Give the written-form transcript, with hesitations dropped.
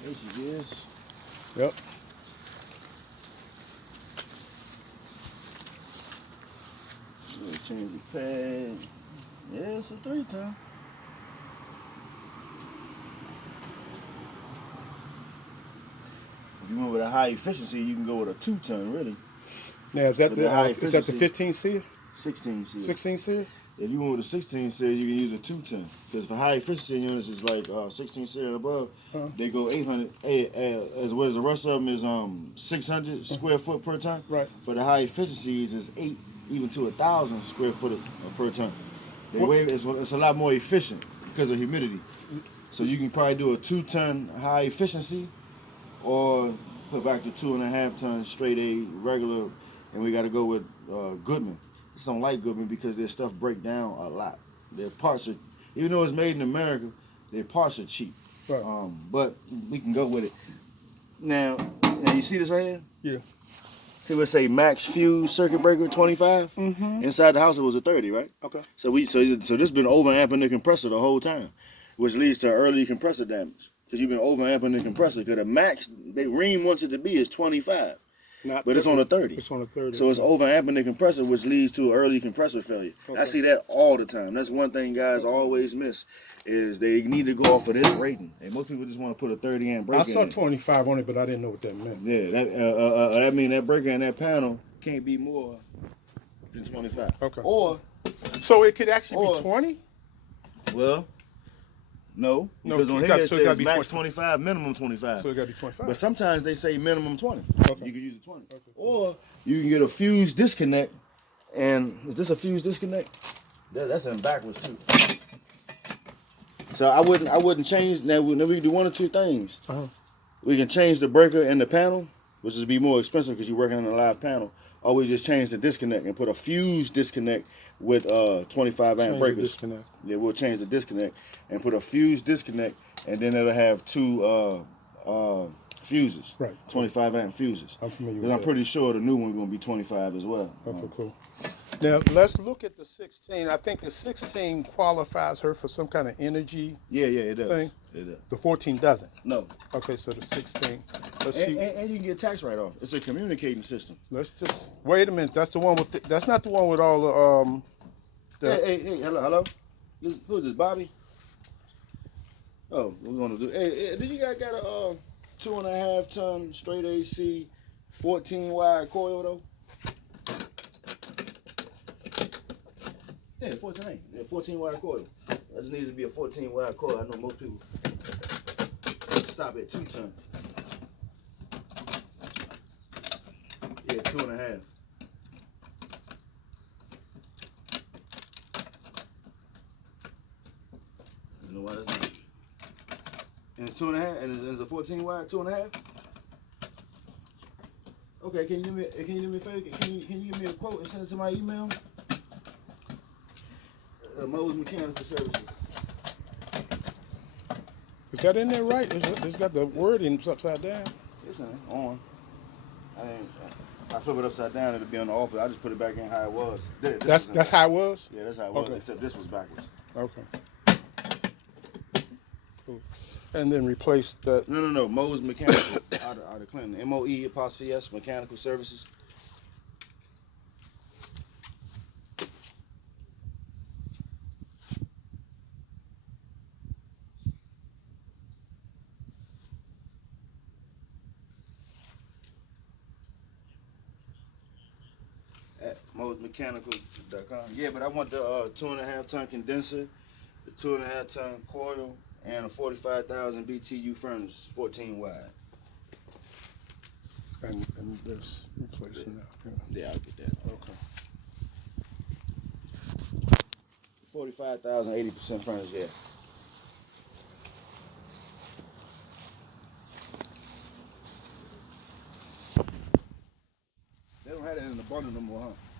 There she is. Yep. Change the pad. Yeah, it's a 3-ton. If you went with a high efficiency, you can go with a 2-ton, really. Now, is that With the high is that the efficiency, 15 series? 16 series. 16 series? If you went with a 16 series, you can use a 2-ton. Because for high efficiency units, it's like 16 series and above. They go 800. As well as the rest of them is 600 square foot per ton. Right. For the high efficiencies, it's 8 even to 1,000 square foot per ton. It's a lot more efficient because of humidity. So you can probably do a 2-ton high efficiency, or put back the 2.5-ton straight A regular, and we got to go with Goodman. I just don't like Goodman because their stuff break down a lot. Their parts are, even though it's made in America, their parts are cheap. Right. But we can go with it. Now you see this right here? Yeah. See what say max fuse circuit breaker 25? Mm-hmm. Inside the house it was a 30, right? Okay. So this been overamping the compressor the whole time, which leads to early compressor damage. Because you've been overamping the compressor. Because the max Ream wants it to be is 25. But it's on a 30. It's on a 30. So it's overamping the compressor, which leads to early compressor failure. Okay. I see that all the time. That's one thing guys always miss, is they need to go off of this rating. And most people just want to put a 30 amp breaker in. I saw 25 on it, but I didn't know what that meant. Yeah, that means that breaker in that panel can't be more than 25. Okay. Or so it could actually be 20? Well, no, because on here it says max 25, minimum 25. So it got to be 25. But sometimes they say minimum 20. Okay. You can use a 20. Okay. Or you can get a fuse disconnect. And is this a fuse disconnect? That's in backwards too. So I wouldn't change. Now we can do one or two things. We can change the breaker in the panel, which is be more expensive because you're working on a live panel. Or we just change the disconnect and put a fuse disconnect with 25 amp breakers. Yeah, we'll change the disconnect and put a fuse disconnect, and then it'll have two fuses. Right. 25 amp fuses. I'm familiar with that. I'm pretty sure the new one's gonna be 25 as well. Okay, cool. Now let's look at the 16. I think the 16 qualifies her for some kind of energy. Yeah, it does. Thing. It does. The 14 doesn't. No. Okay, so the 16. Let's see. And you can get tax write-off. It's a communicating system. Let's just wait a minute. That's the one with. That's not the one with all the. Hey, hello. Who's this, Bobby? Oh, we're gonna do. Hey, did you guys got a 2.5-ton straight AC, 14 wide coil though? Yeah, 14 14 wide coil. I just needed to be a 14 wide coil. I know most people stop at 2-ton. Yeah, 2.5. You know why that's not? And it's 2.5, and it's a 14 wide, 2.5. Okay, can you do me a favor? Can you give me a quote and send it to my email? Mo's Mechanical Services. Is that in there right? It's got the wording upside down. It's on. I flip it upside down, it'll be on the off, but I just put it back in how it was. That's how it was? Yeah, that's how it was, except this was backwards. Okay. Cool. And then replace the... No. Mo's Mechanical out of Clinton. MOE'(S) Mechanical Services. At Mo'sMechanical.com. Yeah, but I want the 2.5-ton condenser, the 2.5-ton coil, and a 45,000 BTU furnace, 14 wide. And this replacing that. Yeah, I'll get that. Okay. 45,000, 80% furnace, yeah. They don't have that in the bundle no more, huh?